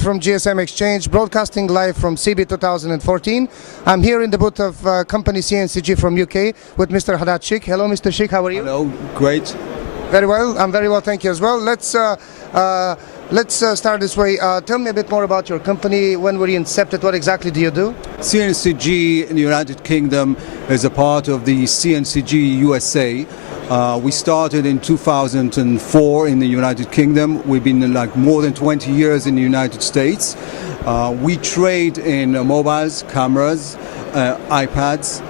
From GSM Exchange, broadcasting live from CB 2014. I'm here in the booth of company Cncg from UK with Mr. Haddad Sheikh. Hello, Mr. Sheikh, how are you? Hello, great. Very well, I'm very well, thank you as well. Let's start this way. Tell me a bit more about your company. When were you incepted? What exactly do you do? Cncg in the United Kingdom is a part of the Cncg USA. We started in 2004 in the United Kingdom. We've been like more than 20 years in the United States. We trade in mobiles, cameras, iPads.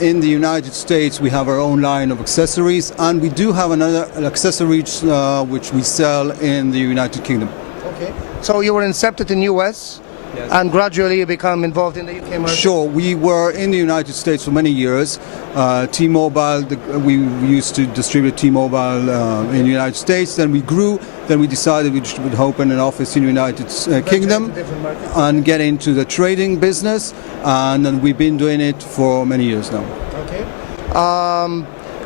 In the United States we have our own line of accessories, and we do have another accessories which we sell in the United Kingdom. Okay. So you were incepted in US? Yes. And gradually you become involved in the UK market? Sure, we were in the United States for many years. T-Mobile, we used to distribute T-Mobile in the United States. Then we grew, then we decided we would open an office in the United Kingdom and get into the trading business. And then we've been doing it for many years now. Okay.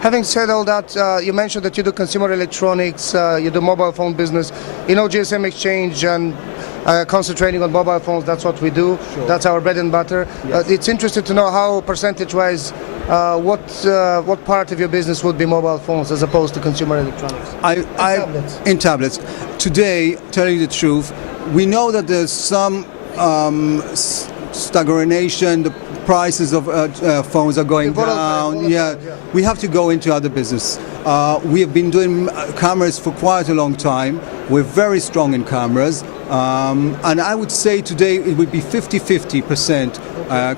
Having said all that, you mentioned that you do consumer electronics, you do mobile phone business. You know, GSM Exchange and concentrating on mobile phones, that's what we do. Sure. That's our bread and butter. Yes. It's interesting to know how percentage-wise, what part of your business would be mobile phones as opposed to consumer electronics? In tablets. Today, telling you the truth, we know that there's some stagnation. The prices of phones are going down. Yeah, we have to go into other business. We have been doing cameras for quite a long time. We're very strong in cameras, and I would say today it would be 50-50%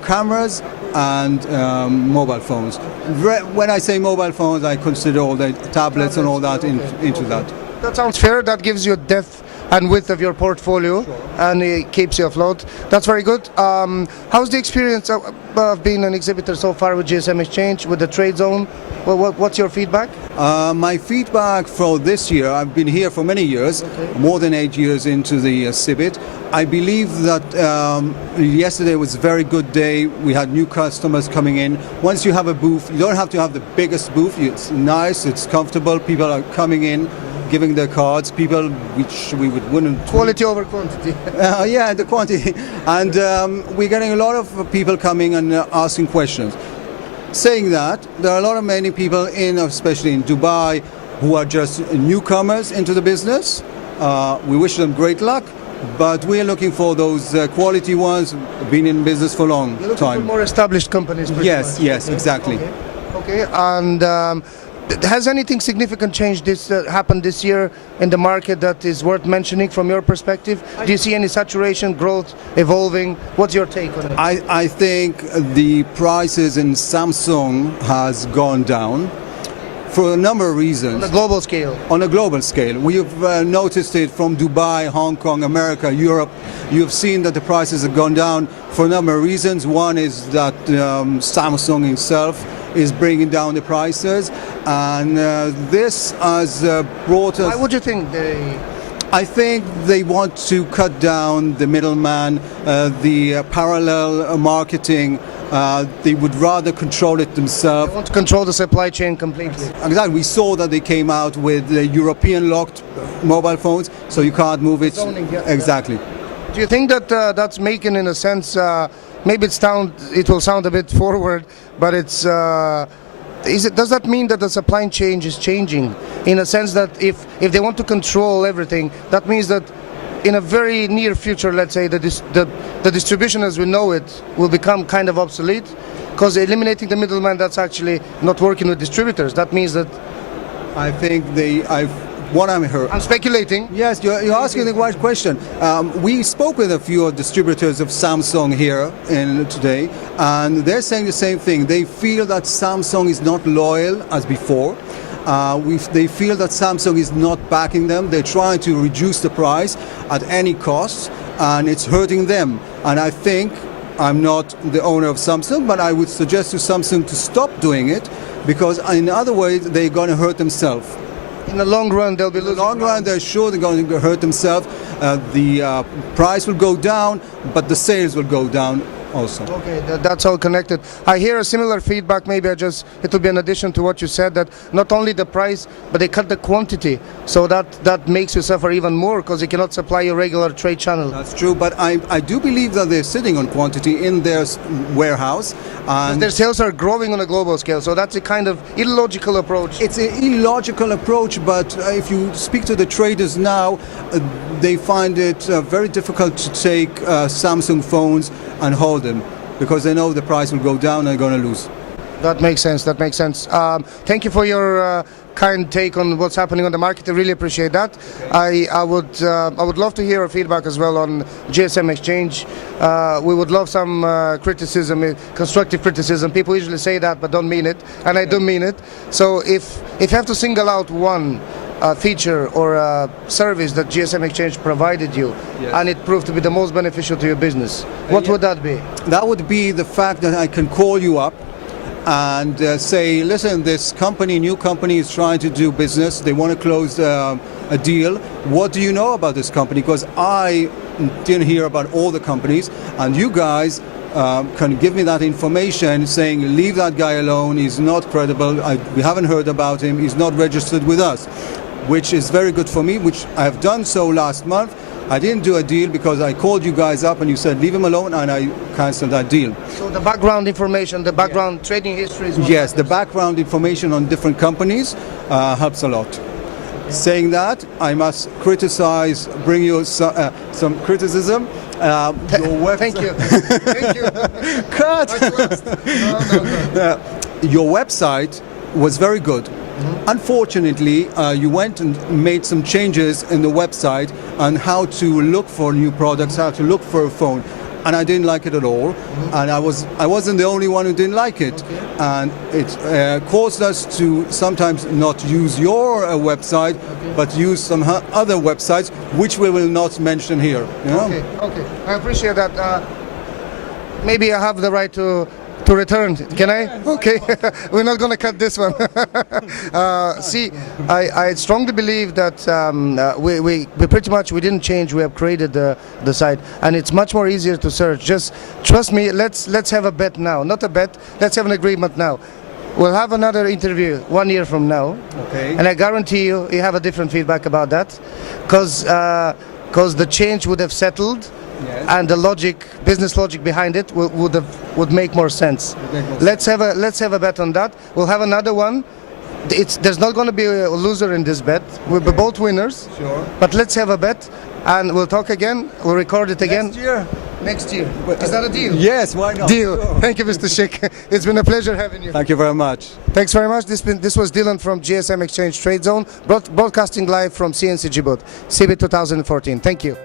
cameras and mobile phones. When I say mobile phones, I consider all the tablets and all that into that. That sounds fair. That gives you depth and width of your portfolio, sure, and it keeps you afloat. That's very good. How's the experience of being an exhibitor so far with GSM Exchange, with the trade zone? What's your feedback? My feedback for this year, I've been here for many years, okay, more than 8 years into the exhibit. I believe that yesterday was a very good day. We had new customers coming in. Once you have a booth, you don't have to have the biggest booth. It's nice, it's comfortable. People are coming in, giving their cards, people which we wouldn't... Quality over quantity. Yeah, the quantity. And we're getting a lot of people coming and asking questions. Saying that, there are many people especially in Dubai, who are just newcomers into the business. We wish them great luck, but we're looking for those quality ones, been in business for a long time. You're looking for more established companies? Yes, yes, exactly. Okay. And has anything significant changed happened this year in the market that is worth mentioning from your perspective? Do you see any saturation, growth, evolving? What's your take on it? I think the prices in Samsung has gone down for a number of reasons. On a global scale? On a global scale. We've noticed it from Dubai, Hong Kong, America, Europe. You've seen that the prices have gone down for a number of reasons. One is that Samsung itself is bringing down the prices, and this has brought us... Why would you think I think they want to cut down the middleman, the parallel marketing. They would rather control it themselves. They want to control the supply chain completely. Exactly. We saw that they came out with European locked mobile phones, so you can't move it. Zoning, yeah. Exactly. Do you think that that's making, in a sense, maybe it will sound a bit forward, but it's... does that mean that the supply chain is changing, in a sense that if they want to control everything, that means that in a very near future, let's say, the distribution as we know it will become kind of obsolete, because eliminating the middleman, that's actually not working with distributors. That means that... I think I'm speculating. Yes, you're asking the right question. We spoke with a few distributors of Samsung here today, and they're saying the same thing. They feel that Samsung is not loyal as before. They feel that Samsung is not backing them. They're trying to reduce the price at any cost, and it's hurting them. And I think, I'm not the owner of Samsung, but I would suggest to Samsung to stop doing it, because in other ways they're going to hurt themselves. In the long run, they'll be In the losing. long run, they're sure they're going to hurt themselves. The price will go down, but the sales will go down also. Okay, that's all connected. I hear a similar feedback. Maybe it will be an addition to what you said, that not only the price, but they cut the quantity, so that makes you suffer even more because you cannot supply your regular trade channel. That's true, but I do believe that they're sitting on quantity in their warehouse. And Their sales are growing on a global scale, so that's a kind of illogical approach. it's an illogical approach, but if you speak to the traders now, they find it very difficult to take Samsung phones and hold them because they know the price will go down and they're going to lose. That makes sense. That makes sense. Thank you for your kind take on what's happening on the market. I really appreciate that. Okay. I would love to hear your feedback as well on GSM Exchange. We would love some criticism, constructive criticism. People usually say that but don't mean it, and I do mean it. So if you have to single out one feature or a service that GSM Exchange provided you, yes, and it proved to be the most beneficial to your business, what would that be? That would be the fact that I can call you up and say, listen, this company, new company is trying to do business. They want to close a deal. What do you know about this company? Because I didn't hear about all the companies, and you guys can give me that information saying, leave that guy alone, he's not credible, we haven't heard about him, he's not registered with us, which is very good for me, which I have done so last month. I didn't do a deal because I called you guys up and you said leave him alone, and I cancelled that deal. So the background information, the background trading history is what Yes, the matters. background information on different companies helps a lot. Saying that, I must criticize, bring you some criticism. Your Thank you. Thank you. Cut! No. Your website was very good. Unfortunately, you went and made some changes in the website on how to look for new products, how to look for a phone, and I didn't like it at all. And I wasn't the only one who didn't like it, and it caused us to sometimes not use your website, but use some other websites, which we will not mention here. You know? Okay. I appreciate that. Maybe I have the right to return. Can I? Okay. We're not going to cut this one. See, I strongly believe that we pretty much, we didn't change. We have created the site, and it's much more easier to search. Just trust me. Let's have a bet now. Not a bet. Let's have an agreement now. We'll have another interview 1 year from now. Okay. And I guarantee you have a different feedback about that, because the change would have settled. Yes. And the business logic behind it would make more sense. Let's have a bet on that. We'll have another one. There's not going to be a loser in this bet. We'll be both winners. Sure. But let's have a bet, and we'll talk again. We'll record it again. Next year. Is that a deal? Yes, why not? Deal. Sure. Thank you, Mr. Sheikh. It's been a pleasure having you. Thank you very much. Thanks very much. This was Dylan from GSM Exchange Trade Zone, broadcasting live from Cncg Uk, CB 2014. Thank you.